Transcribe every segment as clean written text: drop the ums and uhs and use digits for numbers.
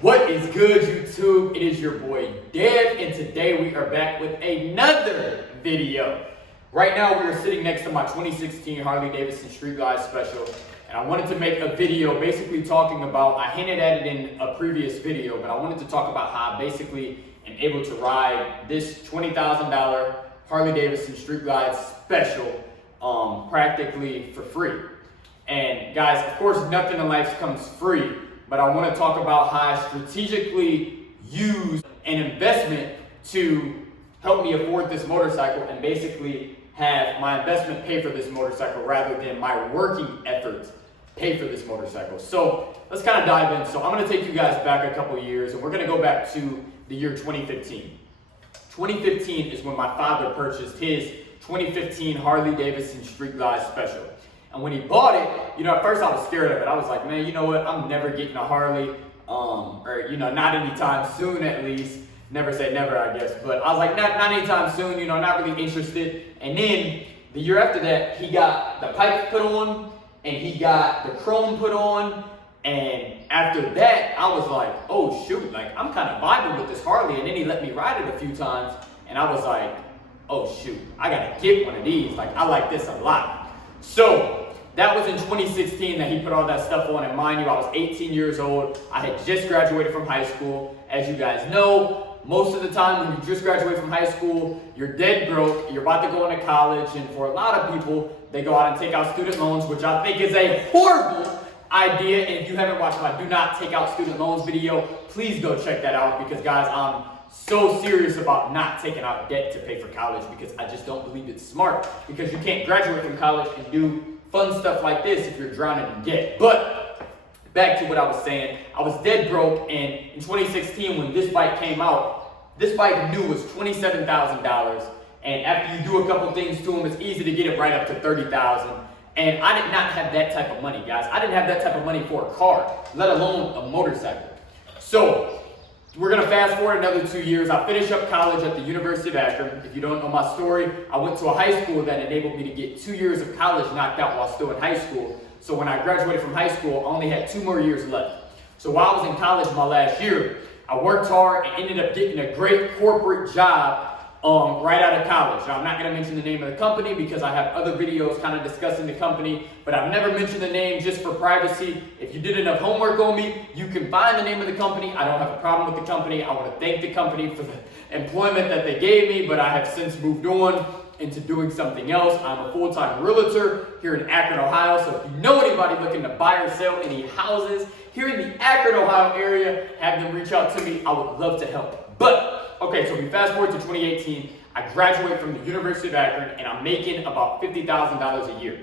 What is good, YouTube? It is your boy Dev, and today we are back with another video. Right now we are sitting next to my 2016 Harley Davidson Street Glide Special, and I wanted to make a video basically talking about, I hinted at it in a previous video, but I wanted to talk about how I basically am able to ride this $20,000 Harley Davidson Street Glide Special practically for free. And guys, of course, nothing in life comes free, but I want to talk about how I strategically use an investment to help me afford this motorcycle and basically have my investment pay for this motorcycle rather than my working efforts pay for this motorcycle. So let's kind of dive in. So I'm going to take you guys back a couple of years, and we're going to go back to the year 2015. 2015 is when my father purchased his 2015 Harley Davidson Street Glide Special. And when he bought it, at first I was scared of it. I was like, man, you know what? I'm never getting a Harley, or not anytime soon at least. Never say never, I guess. But I was like, not anytime soon, not really interested. And then the year after that, he got the pipes put on and he got the chrome put on. And after that, I was like, oh shoot, like I'm kind of vibing with this Harley. And then he let me ride it a few times. And I was like, oh shoot, I gotta get one of these. Like I like this a lot. So that was in 2016 that he put all that stuff on. And mind you, I was 18 years old. I had just graduated from high school. As you guys know, most of the time when you just graduate from high school, you're dead broke. You're about to go into college. And for a lot of people, they go out and take out student loans, which I think is a horrible idea. And if you haven't watched my Do Not Take Out Student Loans video, please go check that out because guys, I'm so serious about not taking out debt to pay for college because I just don't believe it's smart because you can't graduate from college and do fun stuff like this if you're drowning in debt. But back to what I was saying, I was dead broke, and in 2016 when this bike came out, this bike new was $27,000, and after you do a couple things to them, it's easy to get it right up to $30,000. And I did not have that type of money, guys. I didn't have that type of money for a car, let alone a motorcycle. So we're gonna fast forward another 2 years. I finished up college at the University of Akron. If you don't know my story, I went to a high school that enabled me to get 2 years of college knocked out while still in high school. So when I graduated from high school, I only had 2 more years left. So while I was in college my last year, I worked hard and ended up getting a great corporate job right out of college. Now, I'm not gonna mention the name of the company because I have other videos kind of discussing the company, but I've never mentioned the name just for privacy. If you did enough homework on me, you can find the name of the company. I don't have a problem with the company. I want to thank the company for the employment that they gave me, but I have since moved on into doing something else. I'm a full-time realtor here in Akron, Ohio, so if you know anybody looking to buy or sell any houses here in the Akron, Ohio area, have them reach out to me. I would love to help. But okay, so we fast forward to 2018. I graduate from the University of Akron and I'm making about $50,000 a year.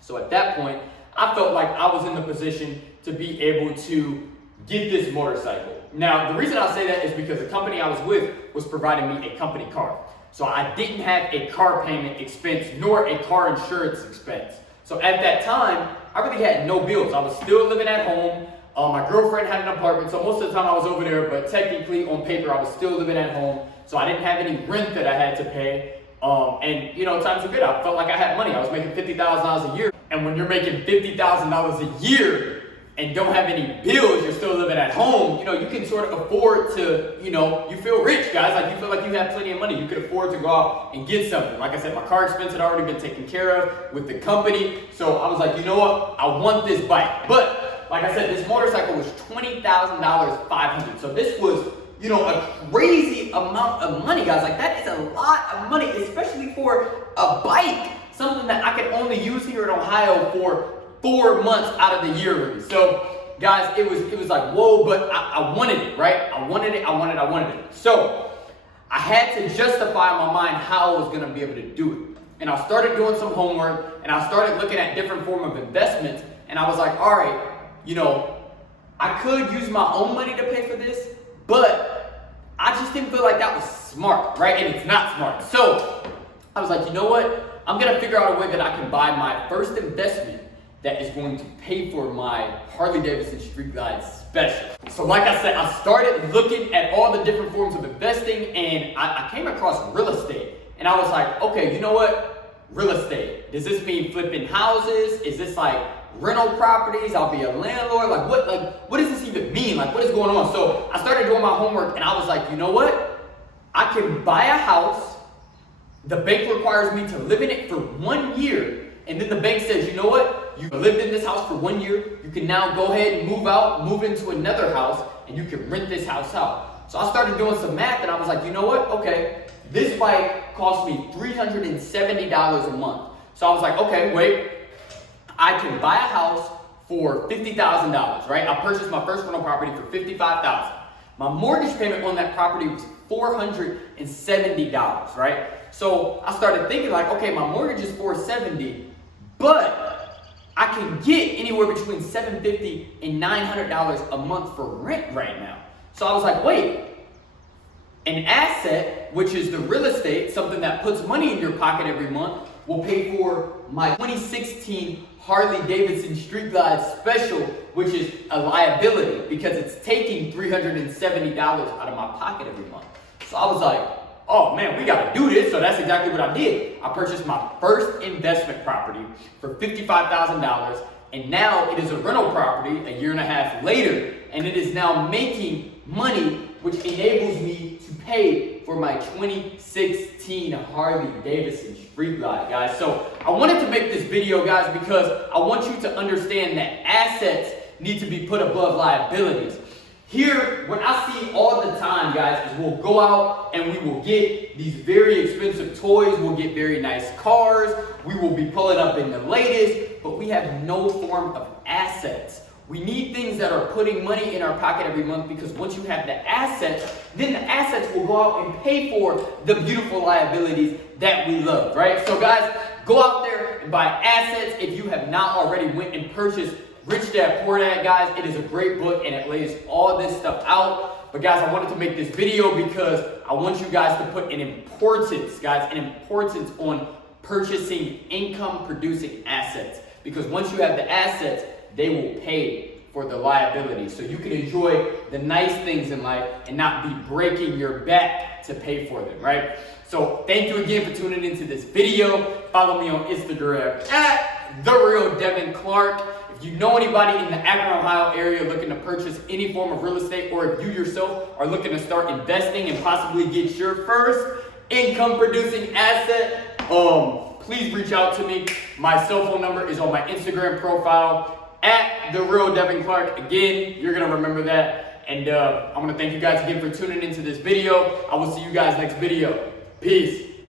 So at that point, I felt like I was in the position to be able to get this motorcycle. Now, the reason I say that is because the company I was with was providing me a company car. So I didn't have a car payment expense nor a car insurance expense. So at that time, I really had no bills. I was still living at home. My girlfriend had an apartment, so most of the time I was over there, but technically on paper I was still living at home, so I didn't have any rent that I had to pay. And times were good. I felt like I had money. I was making $50,000 a year. And when you're making $50,000 a year and don't have any bills, you're still living at home, you can sort of afford to, you feel rich, guys. Like you feel like you have plenty of money. You could afford to go out and get something. Like I said, my car expense had already been taken care of with the company. So I was like, you know what? I want this bike. But like I said, this motorcycle was $20,500. So this was, a crazy amount of money, guys. Like that is a lot of money, especially for a bike, something that I could only use here in Ohio for 4 months out of the year, really. So guys, it was like, whoa, but I wanted it, right? I wanted it. So I had to justify in my mind how I was gonna be able to do it. And I started doing some homework and I started looking at different form of investments. And I was like, all right, I could use my own money to pay for this, but I just didn't feel like that was smart, right? And it's not smart. So I was like, you know what? I'm gonna figure out a way that I can buy my first investment that is going to pay for my Harley Davidson Street Glide Special. So like I said, I started looking at all the different forms of investing and I came across real estate. And I was like, okay, you know what? Real estate. Does this mean flipping houses? Is this like rental properties, I'll be a landlord. What does this even mean? Like, what is going on? So I started doing my homework and I was like, you know what? I can buy a house. The bank requires me to live in it for 1 year. And then the bank says, you know what? You lived in this house for 1 year. You can now go ahead and move out, move into another house, and you can rent this house out. So I started doing some math and I was like, you know what? Okay, this bike cost me $370 a month. So I was like, okay, wait. I can buy a house for $50,000, right? I purchased my first rental property for $55,000. My mortgage payment on that property was $470, right? So I started thinking like, okay, my mortgage is $470, but I can get anywhere between $750 and $900 a month for rent right now. So I was like, wait, an asset, which is the real estate, something that puts money in your pocket every month, will pay for my 2016 Harley Davidson Street Glide Special, which is a liability because it's taking $370 out of my pocket every month. So I was like, oh man, we gotta do this. So that's exactly what I did. I purchased my first investment property for $55,000, and now it is a rental property a year and a half later, and it is now making money, which enables me to pay for my 2016 Harley Davidson Street Glide, guys. So I wanted to make this video, guys, because I want you to understand that assets need to be put above liabilities. Here, what I see all the time, guys, is we'll go out and we will get these very expensive toys, we'll get very nice cars, we will be pulling up in the latest, but we have no form of assets. We need things that are putting money in our pocket every month, because once you have the assets, then the assets will go out and pay for the beautiful liabilities that we love, right? So guys, go out there and buy assets. If you have not already went and purchased Rich Dad Poor Dad, guys, it is a great book and it lays all this stuff out. But guys, I wanted to make this video because I want you guys to put an importance, on purchasing income producing assets. Because once you have the assets, they will pay for the liabilities. So you can enjoy the nice things in life and not be breaking your back to pay for them, right? So thank you again for tuning into this video. Follow me on Instagram at @TheRealDevinClark. If you know anybody in the Akron, Ohio area looking to purchase any form of real estate, or if you yourself are looking to start investing and possibly get your first income producing asset, please reach out to me. My cell phone number is on my Instagram profile at @TheRealDevinClark. Again, you're gonna remember that. And I wanna thank you guys again for tuning into this video. I will see you guys next video. Peace.